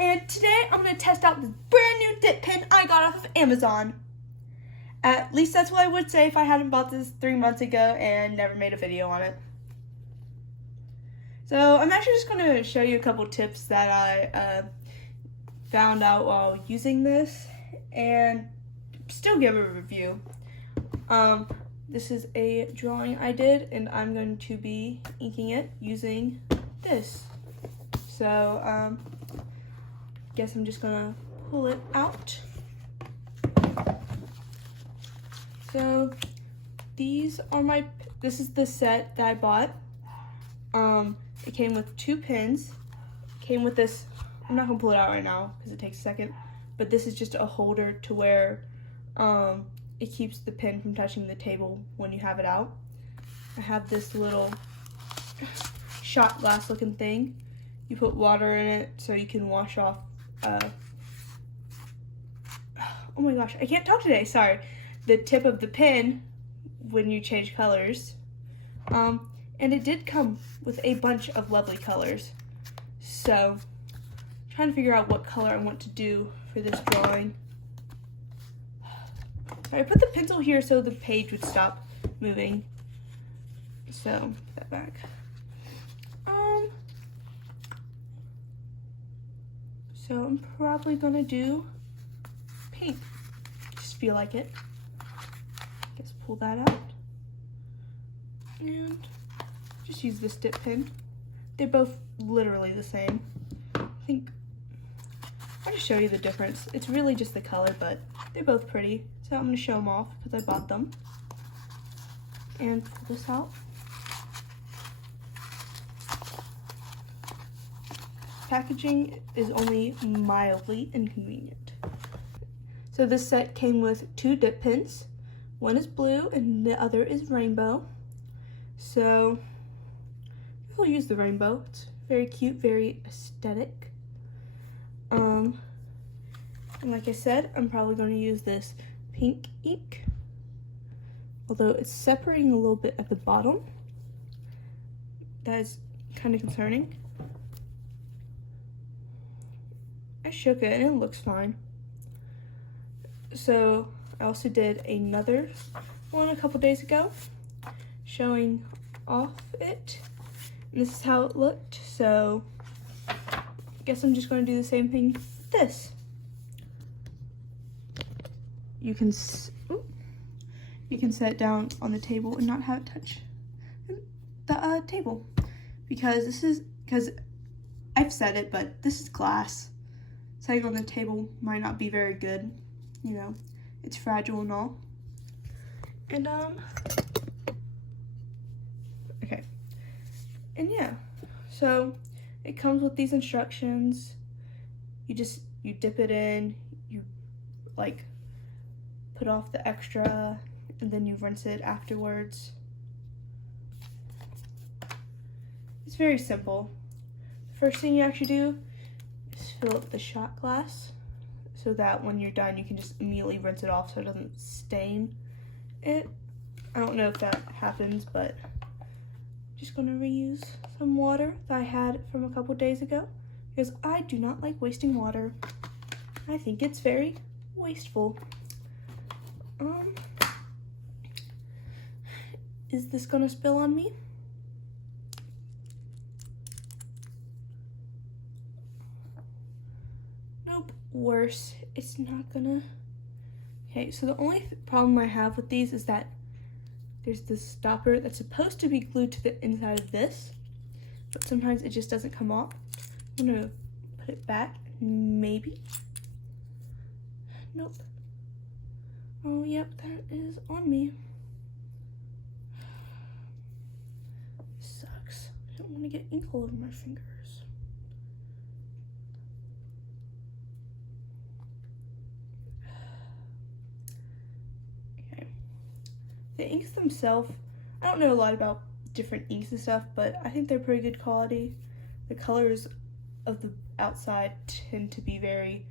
and today I'm going to test out this brand new dip pen I got off of Amazon. At least that's what I would say if I hadn't bought this 3 months ago and never made a video on it. So I'm actually just going to show you a couple tips that I found out while using this and still give a review. This is a drawing I did, and I'm going to be inking it using this. So guess I'm just gonna pull it out. So this is the set that I bought. It came with 2 pins. It came with this, I'm not gonna pull it out right now because it takes a second, but this is just a holder to where it keeps the pen from touching the table when you have it out. I have this little shot glass looking thing. You put water in it so you can wash off oh my gosh, I can't talk today, sorry. The tip of the pen when you change colors. And it did come with a bunch of lovely colors. So, I'm trying to figure out what color I want to do for this drawing. I put the pencil here so the page would stop moving. So, put that back. So I'm probably gonna do pink. Just feel like it. Just pull that out. And just use this dip pen. They're both literally the same. I think I'll just show you the difference. It's really just the color, but they're both pretty. So I'm gonna show them off because I bought them. And pull this out. Packaging is only mildly inconvenient. So this set came with 2 dip pens. One is blue and the other is rainbow. So we'll use the rainbow. It's very cute, very aesthetic. And like I said, I'm probably going to use this pink ink. Although it's separating a little bit at the bottom. That is kind of concerning. I shook it and it looks fine. So I also did another one a couple days ago showing off it. And this is how it looked. So I guess I'm just going to do the same thing with this. You can set it down on the table and not have it touch the table, because I've said it, but this is glass. Setting on the table might not be very good, you know, it's fragile and all. And okay, and yeah, so it comes with these instructions. You dip it in, you like put off the extra, and then you rinse it afterwards. It's very simple. The first thing you actually do is fill up the shot glass so that when you're done you can just immediately rinse it off so it doesn't stain it. I don't know if that happens, but I'm just gonna reuse some water that I had from a couple days ago because I do not like wasting water. I think it's very wasteful. Is this gonna spill on me? Nope, worse, it's not gonna. Okay, so the only problem I have with these is that there's this stopper that's supposed to be glued to the inside of this, but sometimes it just doesn't come off. I'm gonna put it back, maybe. Nope. Oh, yep, that is on me. Sucks. I don't want to get ink all over my fingers. Okay. The inks themselves, I don't know a lot about different inks and stuff, but I think they're pretty good quality. The colors of the outside tend to be very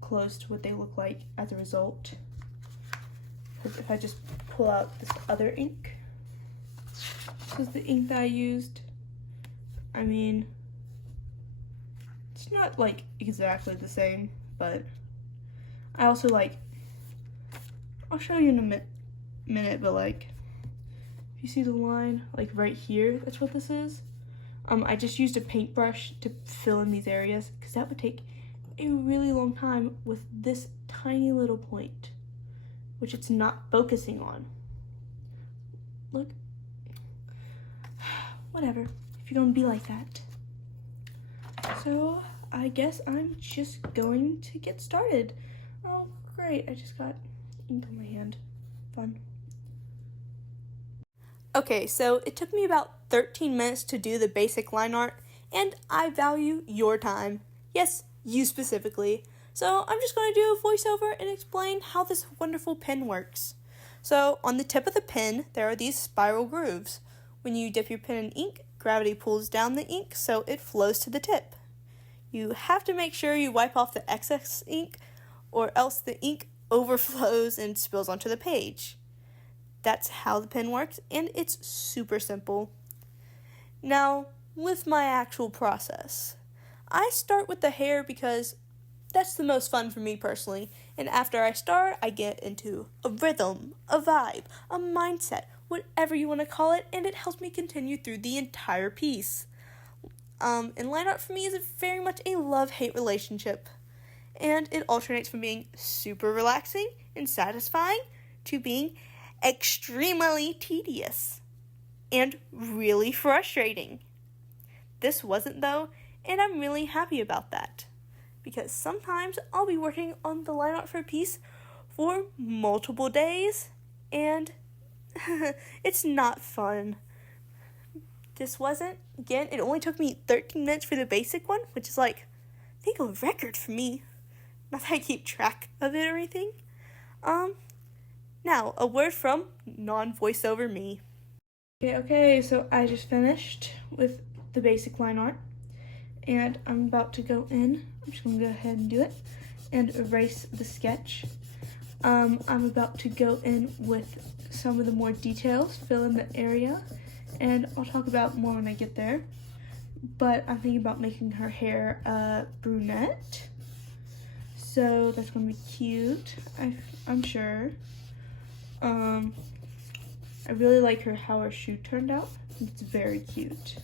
close to what they look like as a result. Because if I just pull out this other ink, this is the ink that I used. I mean, it's It's not like exactly the same, but I also like, I'll show you in a minute, but like, if you see the line, like right here, that's what this is. I just used a paintbrush to fill in these areas because that would take a really long time with this tiny little point, which it's not focusing on. Look. Whatever, if you're gonna be like that. So I guess I'm just going to get started. Oh, great, I just got ink on my hand. Fun. Okay, so it took me about 13 minutes to do the basic line art, and I value your time. Yes, you specifically. So I'm just going to do a voiceover and explain how this wonderful pen works. So on the tip of the pen, there are these spiral grooves. When you dip your pen in ink, gravity pulls down the ink so it flows to the tip. You have to make sure you wipe off the excess ink, or else the ink overflows and spills onto the page. That's how the pen works, and it's super simple. Now, with my actual process, I start with the hair because that's the most fun for me personally, and after I start, I get into a rhythm, a vibe, a mindset, whatever you want to call it, and it helps me continue through the entire piece. And line art for me is very much a love-hate relationship, and it alternates from being super relaxing and satisfying to being extremely tedious and really frustrating. This wasn't though, and I'm really happy about that, because sometimes I'll be working on the line art for a piece for multiple days, and it's not fun. This wasn't. Again, it only took me 13 minutes for the basic one, which is like, I think a record for me. Not that I keep track of it or anything. Now, a word from non-voiceover me. Okay, so I just finished with the basic line art, and I'm about to go in. I'm just going to go ahead and do it and erase the sketch. I'm about to go in with some of the more details, fill in the area, and I'll talk about more when I get there. But I'm thinking about making her hair brunette, so that's going to be cute, I'm sure. I really like how her shoe turned out. It's very cute.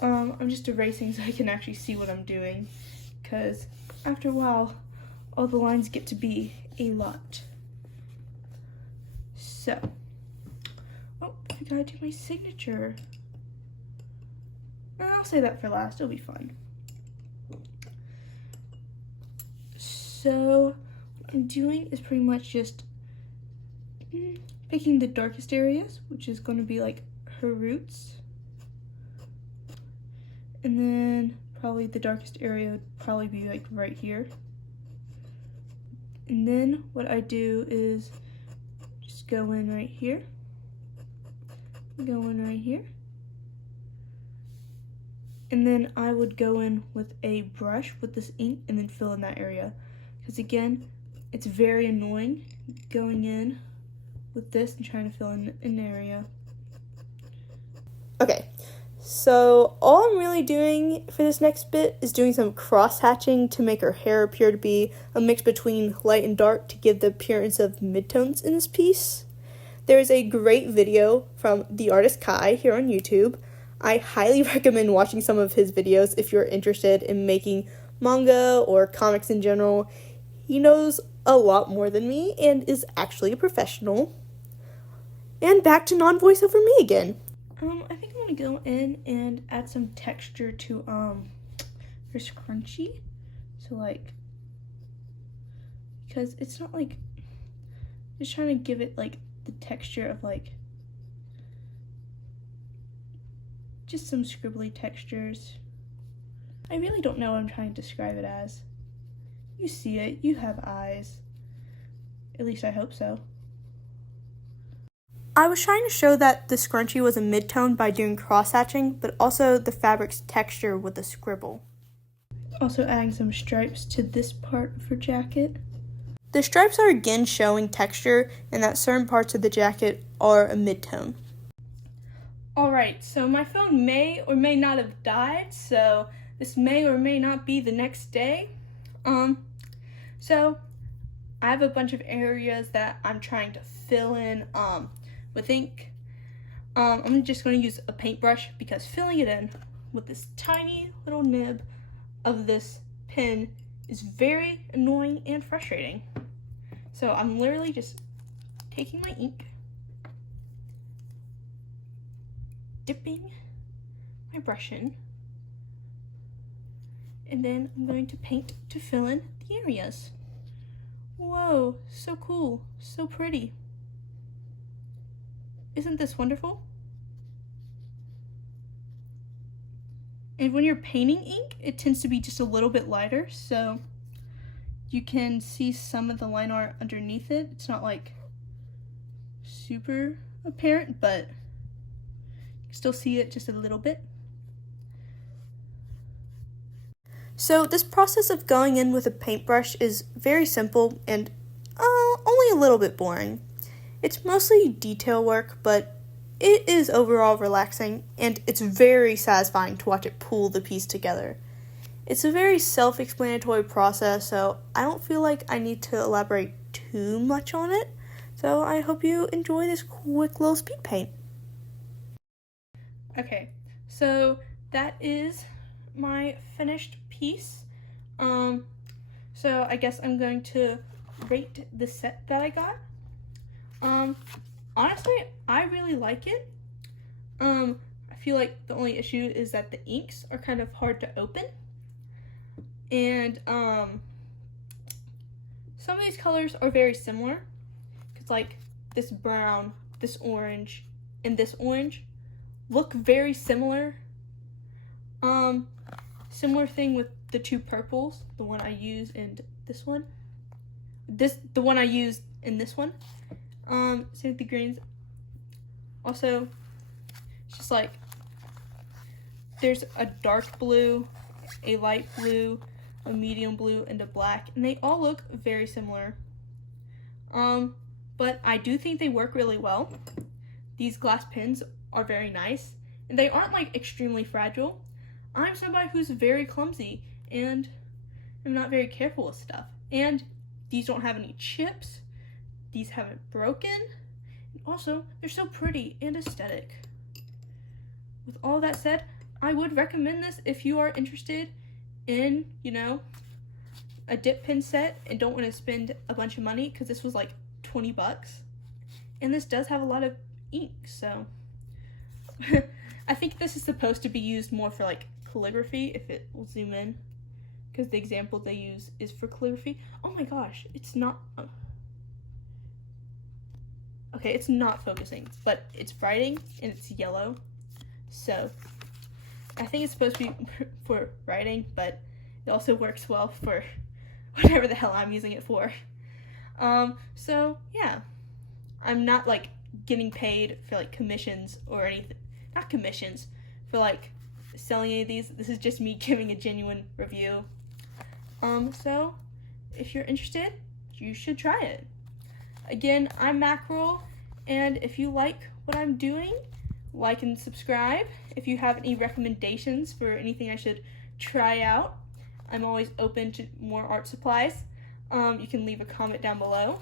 I'm just erasing so I can actually see what I'm doing, because after a while, all the lines get to be a lot. So, oh, I gotta do my signature. I'll say that for last, it'll be fun. So, what I'm doing is pretty much just picking the darkest areas, which is going to be like her roots. And then probably the darkest area would probably be like right here. And then what I do is just go in right here, go in right here. And then I would go in with a brush with this ink and then fill in that area. Because again, it's very annoying going in with this and trying to fill in an area. Okay, so all I'm really doing for this next bit is doing some cross-hatching to make her hair appear to be a mix between light and dark to give the appearance of midtones in this piece. There is a great video from the artist Kai here on YouTube. I highly recommend watching some of his videos if you're interested in making manga or comics in general. He knows a lot more than me and is actually a professional. And back to non-voiceover me again. I think I'm gonna go in and add some texture to her scrunchie. So like, because it's not like, just trying to give it like the texture of like just some scribbly textures. I really don't know what I'm trying to describe it as. You see it, you have eyes. At least I hope so. I was trying to show that the scrunchie was a midtone by doing cross-hatching, but also the fabric's texture with the scribble. Also adding some stripes to this part of her jacket. The stripes are again showing texture, and that certain parts of the jacket are a midtone. Alright, so my phone may or may not have died, so This may or may not be the next day. So I have a bunch of areas that I'm trying to fill in with ink. I'm just going to use a paintbrush because filling it in with this tiny little nib of this pen is very annoying and frustrating. So I'm literally just taking my ink, dipping my brush in, and then I'm going to paint to fill in the areas. Whoa, so cool, so pretty. Isn't this wonderful? And when you're painting ink, it tends to be just a little bit lighter, so you can see some of the line art underneath it. It's not like super apparent, but you can still see it just a little bit. So this process of going in with a paintbrush is very simple and only a little bit boring. It's mostly detail work, but it is overall relaxing, and it's very satisfying to watch it pull the piece together. It's a very self-explanatory process, so I don't feel like I need to elaborate too much on it. So I hope you enjoy this quick little speed paint. Okay, so that is my finished piece. So I guess I'm going to rate the set that I got. Honestly, I really like it. I feel like the only issue is that the inks are kind of hard to open. And some of these colors are very similar. Cause like this brown, this orange, and this orange look very similar. Similar thing with the two purples, the one I use and this one. The one I used in this one. Same with the greens. Also, it's just like there's a dark blue, a light blue, a medium blue, and a black, and they all look very similar. But I do think they work really well. These glass pens are very nice, and they aren't like extremely fragile. I'm somebody who's very clumsy and I'm not very careful with stuff. And these don't have any chips. These haven't broken. And also, they're so pretty and aesthetic. With all that said, I would recommend this if you are interested in, a dip pen set and don't want to spend a bunch of money, because this was like $20. And this does have a lot of ink, so I think this is supposed to be used more for like calligraphy, if it will zoom in, because the example they use is for calligraphy. Oh my gosh, it's not okay, it's not focusing, but it's writing and it's yellow, so I think it's supposed to be for writing, but it also works well for whatever the hell I'm using it for. So yeah, I'm not like getting paid for like commissions or anything, not commissions for like selling any of these. This is just me giving a genuine review. So if you're interested, you should try it. Again, I'm Mackerel, and if you like what I'm doing, like and subscribe. If you have any recommendations for anything I should try out, I'm always open to more art supplies. You can leave a comment down below.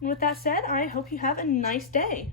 And with that said, I hope you have a nice day.